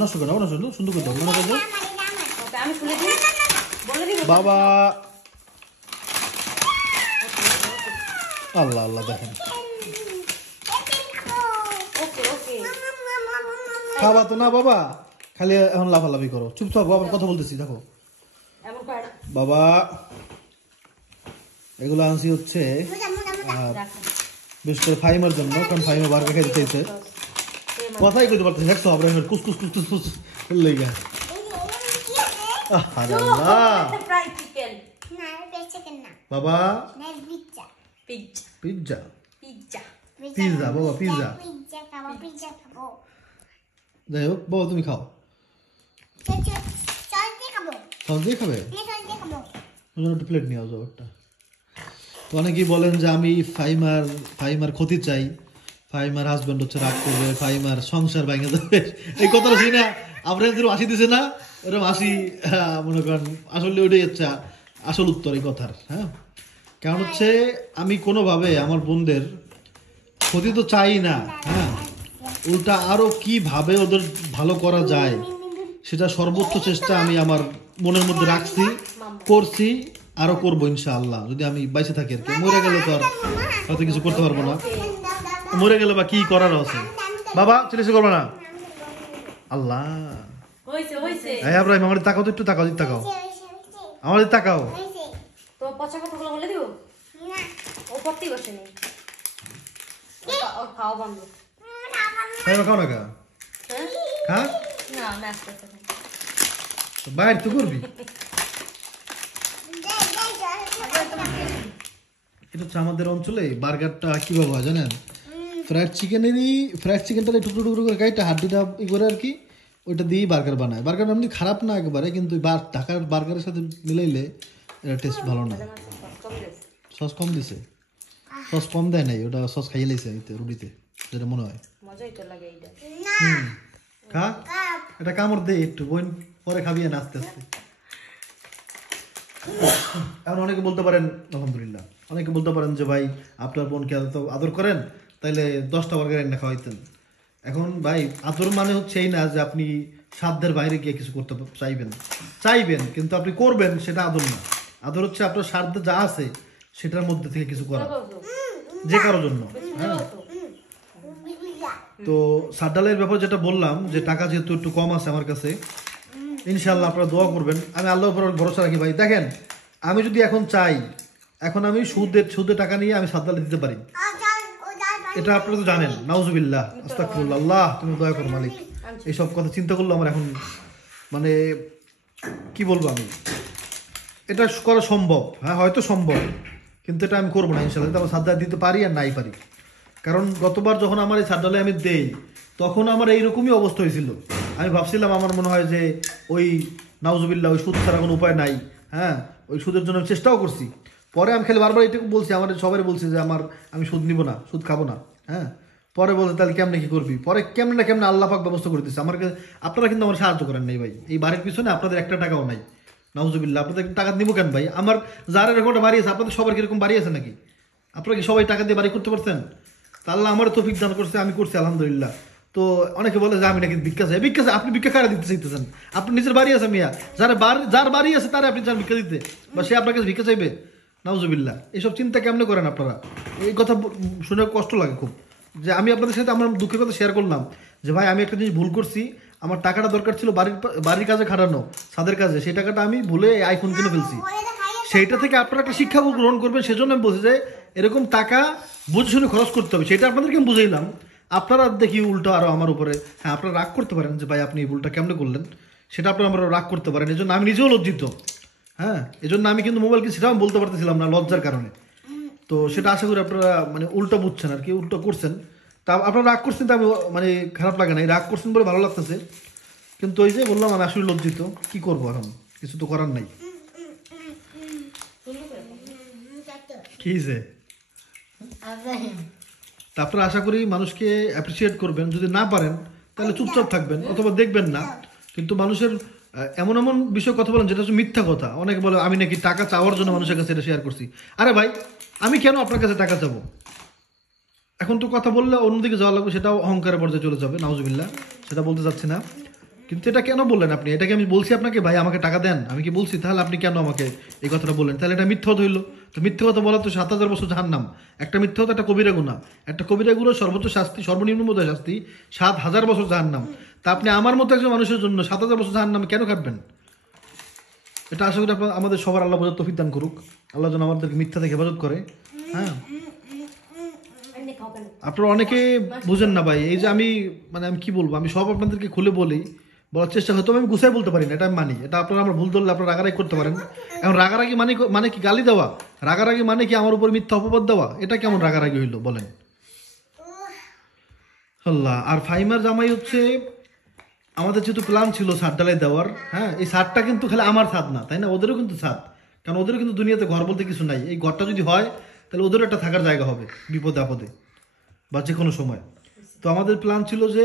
নষ্ট করে নষ্ট সুন্দর করে মনে করবো বাবা। আল্লাহ আল্লাহ দেখেন খাবা তো না বাবা, খালি এখন লাফালাফি করো, চুপ থাকো, আবার কথা বলতেছি দেখো বাবা। এগুলো আনছি হচ্ছে বিশেষ করে ফাইমার জন্য, কারণ ফাইমা বার্গার খাইতে চাইছে, কথাই কইতে পারতেছি দেখছো আবার কুসকুস কুসকুস কুস লেগে বাবা। পিজ্জা পিজ্জা বাবা, পিজ্জা যাই হোক বাবা, তুমি খাও, সস দিয়ে খাবে, একটু প্লেট নিয়ে আসো একটা। তো অনেকেই বলেন যে আমি ফাইমার ক্ষতি চাই, ফাইমার হাজব্যান্ড হচ্ছে রাগ করবে, ফাইমার সংসার ভেঙে দেবে, এই কথাটা শুনি না আপনার যেরকম হাসি দিছে না, ওরকম হাসি মনে করেন আসলে ওইটাই হচ্ছে আসল উত্তর এই কথার। হ্যাঁ, কারণ হচ্ছে আমি কোনোভাবে আমার বোনদের ক্ষতি তো চাই না, হ্যাঁ, উল্টা আরও কীভাবে ওদের ভালো করা যায় সেটা সর্বোচ্চ চেষ্টা আমি আমার মনের মধ্যে রাখছি, করছি, আরও করবো ইনশাআল্লাহ, যদি আমি বাইসে থাকি আর কি। মরে গেলে তো আর হয়তো কিছু করতে পারবো না, মরে গেলে বা কি করার আছে বাবা, চিকিৎসা করবো না। আল্লাহ আমাদের তাকাও তো, একটু তাকাও, তাকাও আমাদের তাকাও, খাও না খা বাইর তো করবি। এটা হচ্ছে আমাদের অঞ্চলে বার্গারটা কিভাবে হয় জানেন, ফ্রাইড চিকেনটা টুকরো টুকরো করে কাইটা হাড্ডিটা ই করে আর কি, ওইটা দিয়েই বার্গার বানায়। বার্গার এমনি খারাপ না একেবারে, কিন্তু ঢাকার বার্গারের সাথে মিলাইলে এটা টেস্ট ভালো না। সস কম দিছে, সস কম দেয় নাই, ওটা সস খাইয়ে লাইছে রুটিতে, যেটা মনে হয়। খা, এটা কামড় দে একটু, বোন পরে খাবি না আস্তে আস্তে। এখন অনেকে বলতে পারেন আলহামদুলিল্লাহ, অনেকে বলতে পারেন যে ভাই আপনার বোনকে এত আদর করেন, তাইলে 10টা বার্গার এনে খাওয়াইতেন। এখন ভাই আদর মানে হচ্ছে এই না যে আপনি সাধ্যের বাইরে গিয়ে কিছু করতে চাইবেন কিন্তু আপনি করবেন, সেটা আদর না। আদর হচ্ছে আপনার সাধ্যে যা আছে সেটার মধ্যে থেকে কিছু করা, যে কারোর জন্য। হ্যাঁ, তো সাড্ডালের ব্যাপার যেটা বললাম, যে টাকা যেহেতু একটু কম আছে আমার কাছে, ইনশাল্লাহ আপনারা দোয়া করবেন। আমি আল্লাহর উপর ভরসা রাখি ভাই। দেখেন, আমি যদি এখন চাই, এখন আমি সুদে টাকা নিয়ে আমি সাদ্দালে দিতে পারি, এটা আপনারা তো জানেন। নাউজুবিল্লাহ, আস্তাগফিরুল্লাহ, আল্লাহ তুমি দয়া করো মালিক। এইসব কথা চিন্তা করলে আমার এখন মানে কি বলবো, আমি এটা করা সম্ভব, হ্যাঁ হয়তো সম্ভব, কিন্তু এটা আমি করবো না ইনশাল্লাহ, আমার সাদ্দালে দিতে পারি আর নাই পারি। কারণ গতবার যখন আমার এই সাদ্দালে আমি দেই, তখন আমার এইরকমই অবস্থা হয়েছিল। আমি ভাবছিলাম আমার মনে হয় যে ওই নাউজুবিল্লাহ ওই সুদ ছাড়া কোনো উপায় নাই, হ্যাঁ ওই সুদের জন্য চেষ্টাও করছি। পরে আমি খালি বারবার এটুকু বলছি, আমার সবাই বলছি যে আমি সুদ নিব না, সুদ খাবো না। হ্যাঁ, পরে বলছে তাহলে কেমনে কি করবি, পরে কেমনে আল্লাহ পাক ব্যবস্থা করে দিচ্ছে আমার কাছে। আপনারা কিন্তু আমার সাহায্য করেন নাই ভাই, এই বাড়ির পিছনে আপনাদের একটা টাকাও নাই। নাউজুবিল্লাহ, আপনাদের টাকা নিবো কেন ভাই? আমার যার এরকমটা বাড়িয়েছে, আপনাদের সবার কিরকম বাড়িয়েছে নাকি? আপনারা কি সবাই টাকা দিয়ে বাড়ি করতে পারছেন? তা আল্লাহ আমার তৌফিক দান করছে, আমি করছি আলহামদুলিল্লাহ। তো অনেকে বলে যে আমি নাকি ভিক্ষা চাই। আপনি ভিক্ষা কারা দিতে চাইতেছেন? আপনি নিজের বাড়ি আছে মিয়া, যার বাড়ি আছে তারা আপনি চান ভিক্ষা দিতে, বা সে আপনার কাছে ভিক্ষা চাইবে? নাউজুবিল্লাহ, এইসব চিন্তা কেমনে করেন আপনারা? এই কথা শুনে কষ্ট লাগে খুব, যে আমি আপনাদের সাথে আমার দুঃখের কথা শেয়ার করলাম, যে ভাই আমি একটা জিনিস ভুল করছি, আমার টাকাটা দরকার ছিল বাড়ির কাজে খাটানো, ছাদের কাজে, সেই টাকাটা আমি ভুলে আইফোন কিনে ফেলছি। সেইটা থেকে আপনারা একটা শিক্ষা গ্রহণ করবেন, সেজন্য আমি বলছি যে এরকম টাকা বুঝে শুনে খরচ করতে হবে। সেটা আপনাদেরকে আমি বুঝাইলাম। আপনারা দেখি উল্টো আরও আমার উপরে, হ্যাঁ আপনারা রাগ করতে পারেন যে ভাই আপনি এই ভুলটা কেমনে করলেন, সেটা আপনারা আমরা রাগ করতে পারেন। এই জন্য আমি নিজেও লজ্জিত। হ্যাঁ, এই জন্য আমি কিন্তু মোবাইলকে সেটাও বলতে পারতেছিলাম না লজ্জার কারণে। তো সেটা আশা করি আপনারা মানে উল্টো বুঝছেন আর কি, উল্টো করছেন। তা আপনারা রাগ করছেন, তা আমি মানে খারাপ লাগে না, রাগ করছেন বলে ভালো লাগতেছে। কিন্তু ওই যে বললাম আমি আসলে লজ্জিত, কি করবো, এখন কিছু তো করার নাই। কি যে আপনারা আশা করি মানুষকে অ্যাপ্রিসিয়েট করবেন, যদি না পারেন তাহলে চুপচাপ থাকবেন অথবা দেখবেন না। কিন্তু মানুষের এমন এমন বিষয় কথা বলেন যেটা হচ্ছে মিথ্যা কথা। অনেকে বলে আমি নাকি টাকা চাওয়ার জন্য মানুষের কাছে এটা শেয়ার করছি। আরে ভাই, আমি কেন আপনার কাছে টাকা চাবো? এখন তো কথা বললে অন্যদিকে যাওয়া লাগবে, সেটাও অহংকারের পর্যায়ে চলে যাবে, নাউজুবিল্লাহ, সেটা বলতে চাচ্ছি না। কিন্তু এটা কেন বললেন আপনি? এটাকে আমি বলছি আপনাকে ভাই আমাকে টাকা দেন, আমি কি বলছি? তাহলে আপনি কেন আমাকে এই কথাটা বললেন? তাহলে এটা মিথ্যা হইল। তো মিথ্যা কথা বলা তো 7,000 বছর জাহান্নাম। একটা মিথ্যা কথা, একটা কবিরা গুনাহ। একটা কবিরা গুনাহ সর্বোচ্চ শাস্তি, সর্বনিম্ন বোধহয় শাস্তি 7,000 বছর জাহান্নাম। তা আপনি আমার মতো একজন মানুষের জন্য 7,000 বছর জাহান্নামে কেন কাটবেন? এটা আশা করি আমাদের সবার আল্লাহ বোঝার তৌফিক দান করুক। আল্লাহ যেন আমাদেরকে মিথ্যা থেকে হেফাজত করে। হ্যাঁ, আপনারা অনেকে বুঝেন না ভাই। এই যে আমি আমি কি বলবো, আমি সব আপনাদেরকে খুলে বলি, বলার চেষ্টা হয়তো আমি গুছাই বলতে পারি না, এটা আমি মানি। এটা আপনারা আমার ভুল ধরলে আপনারা রাগারাগি করতে পারেন। এখন রাগারাগি মানে কি গালি দেওয়া? রাগারাগি মানে কি আমার উপর মিথ্যা অপবাদ দেওয়া? এটা কেমন রাগারাগি হইলো বলেন? আল্লাহ। আর ফাইমার জামাই হচ্ছে আমাদের যেহেতু প্ল্যান ছিল ছাদ ঢালাই দেওয়ার, হ্যাঁ, এই ছাদটা কিন্তু খালি আমার ছাদ না, তাই না? ওদেরও কিন্তু ছাদ, কারণ ওদেরও কিন্তু দুনিয়াতে ঘর বলতে কিছু নাই। এই ঘরটা যদি হয় তাহলে ওদেরও একটা থাকার জায়গা হবে বিপদে আপদে বা যে কোনো সময়। তো আমাদের প্ল্যান ছিল যে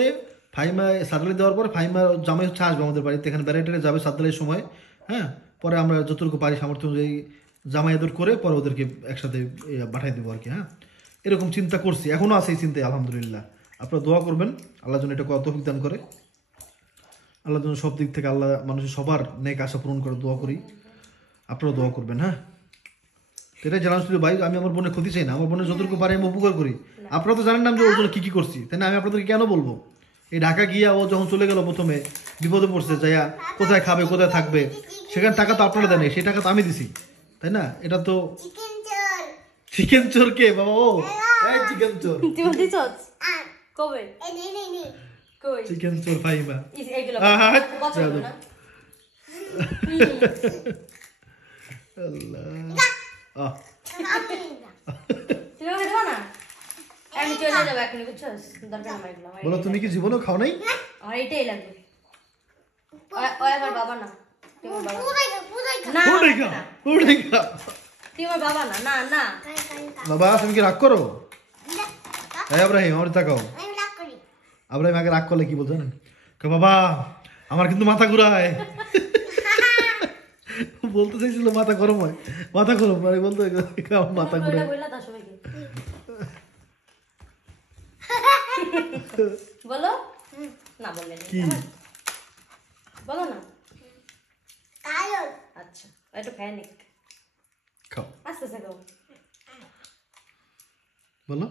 ফাইমা ছাদ ঢালাই দেওয়ার পর ফাইমা জামাই হচ্ছে আসবে আমাদের বাড়িতে, এখানে বেড়াইতে যাবে ছাদ ঢালাইয়ের সময়। হ্যাঁ, পরে আমরা যতটুকু পারি সামর্থ্য অনুযায়ী জামাই আদর করে পরে ওদেরকে একসাথে পাঠাই দেবো আর কি। হ্যাঁ, এরকম চিন্তা করছি, এখনও আছে এই চিন্তায় আলহামদুলিল্লাহ। আপনারা দোয়া করবেন আল্লাহ যেন এটা তৌফিক দান করে। আল্লাহ যেন সব দিক থেকে আল্লাহ মানুষের সবার নেক আশা পূরণ করে দোয়া করি। আপনারা দোয়া করবেন। হ্যাঁ, এটাই জানান শুধু ভাই, আমি আমার বোনের ক্ষতি চাই না, আমার বোনের যতটুকু পারি আমি উপকার করি। আপনারা তো জানেন না যে ওর জন্য কী করছি, তাই না? আমি আপনাদেরকে কেন বলবো? এই ঢাকা গিয়া ও যখন চলে গেল প্রথমে বিপদে পড়ছে, যাইয়া কোথায় খাবে কোথায় থাকবে, সেখানে টাকা তো আপনারা দেন, সেই টাকা তো আমি দিছি, তাই না? এটা তো চিকেন চোর কে বাবা? ও চিকেন চোর, চিকেন চোর ফাইমা। বলো, তুমি কি জীবনেও খাও নাই? বাবা তুমি কি রাগ করো? আব্রাহিম আমার তাকাও। আব্রাহিম আগে রাগ করলে কি বলতো জানেন? বাবা আমার কিন্তু মাথা ঘুরায়। বলতে চাইছিল মাথা গরম হয়, মাথা গরম মানে বলতে মাথা ঘুরায়। বলো না, বললেন কি বলো না? আচ্ছা, একটু খাই নি, খাও, আস্তে আস্তে খাও। বলো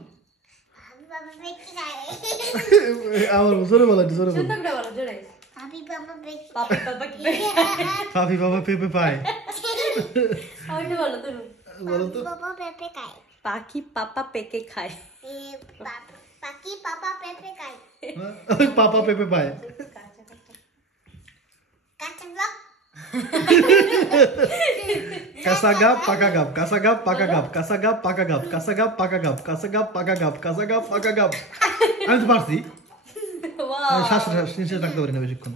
আমার জোরে বলো, জোরে বলো। বলো জোরে। পাপি বাবা পেঁপে পায়। বলো তুমি, বলো তো। পাখি পাপা পেকে খায়। ওই পাপা পেঁপে পায়। কাঁচা গাপ পাকা গাপ, কাঁচা গাপ পাকা গাপ, কাঁচা গাপ পাকা গাপ, কাঁচা গাপ পাকা গাপ, কাঁচা গাপ পাকা গাপ, কাঁচা গাপ পাকা গাপ। আমি তো পারছি, শ্বাস নিঃশ্বাস রাখতে পারি না বেশিক্ষণ।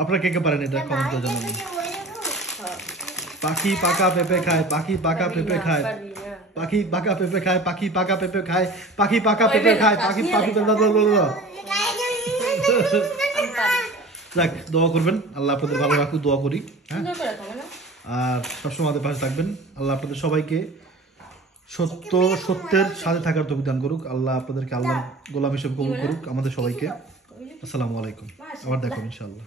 আপনারা কে কে পারেন এটা কমেন্ট করে জানাবেন। পাখি পাকা পেঁপে খায়, পাখি পাকা পেঁপে খায়, পাখি পাকা পেঁপে খায়, পাখি পাকা পেঁপে খায়, পাখি পাকা পেঁপে খায়, পাখি পাখি যাক, দোয়া করবেন আল্লাহ আপনাদের ভালো রাখুক, দোয়া করি। হ্যাঁ, আর সবসময় আমাদের পাশে থাকবেন। আল্লাহ আপনাদের সবাইকে সত্যের সাথে থাকার তৌফিক দান করুক। আল্লাহ আপনাদেরকে আল্লাহর গোলাম হিসেবে কবুল করুক আমাদের সবাইকে। আসসালামু আলাইকুম, আবার দেখো ইনশাআল্লাহ।